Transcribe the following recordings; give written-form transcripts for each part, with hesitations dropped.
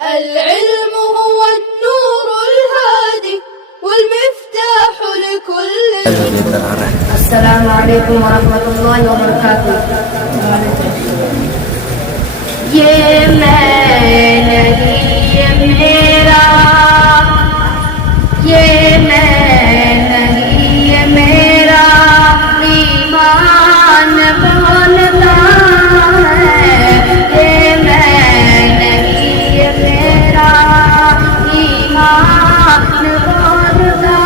العلم هو النور الهادي والمفتاح لكل. السلام عليكم ورحمة الله وبركاته. ये मैं नहीं ये मेरा, ये मैं नहीं ये मेरा ईमान बोलता है। ये मैं नहीं ये मेरा ईमान बोलता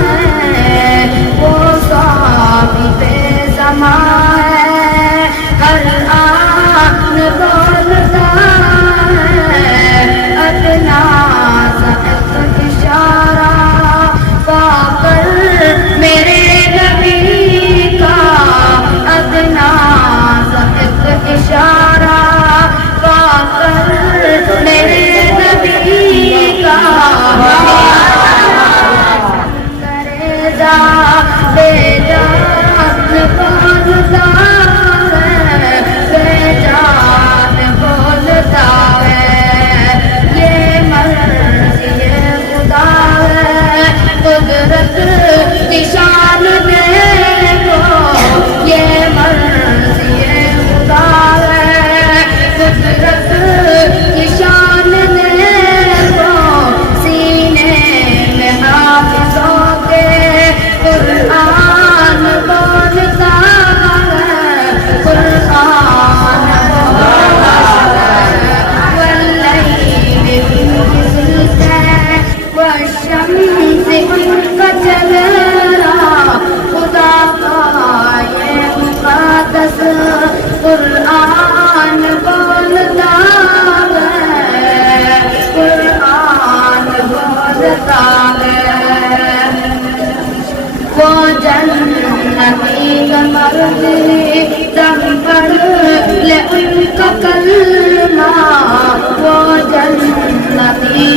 है। वो साहिबे ज़मा है, हर आन बोलता है। अदना सा एक इशारा पाकर मेरे नबी का, अदना सा एक इशारा पाकर मेरे नबी का। करेजा बेजान बोलता है, बेजान बोलता है। ये मर्ज़ी खुदा है, कुदरत निशान देखो। ये मर्ज़ी खुदा है, कुदरत निशान देखो। सीने में हाफ़िज़ों के कुरान बोलता है, कुरान बोलता है। वल्लैल इज़ ज़ुल्फ़े वश्शम्स उनका चेहरा, खुदा का ये मुक़द्दस कुरान बोलता है, कुरान बोलता है। वो जन्नती मर्ज़ी दम पर ले उनका कलमा, वो जन्नती मर्ज़ी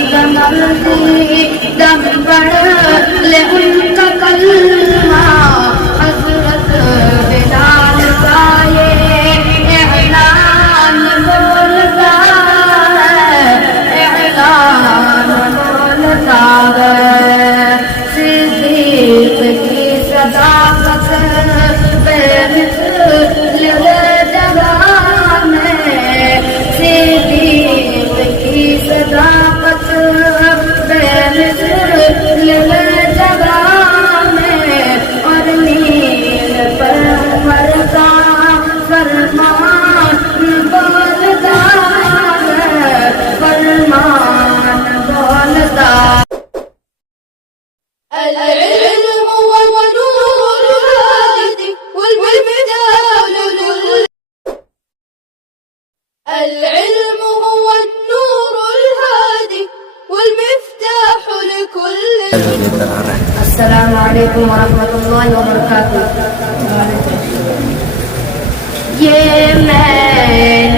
दम पर ले उनका कलमा। हज़रत बिलाल का ये एलान बोलता है, एलान बोलता है। सिद्दीक़ की सदाकत बेमिसाल जवां में, सिद्दीक़ की सदाकत बेमिसाल जवां में। और नील पर उमर का फरमान बोलता है, फरमान बोलता। العلم هو النور الهادي والمفتاح لكل. العلم هو النور الهادي والمفتاح لكل. السلام عليكم ورحمة الله وبركاته. ये मैं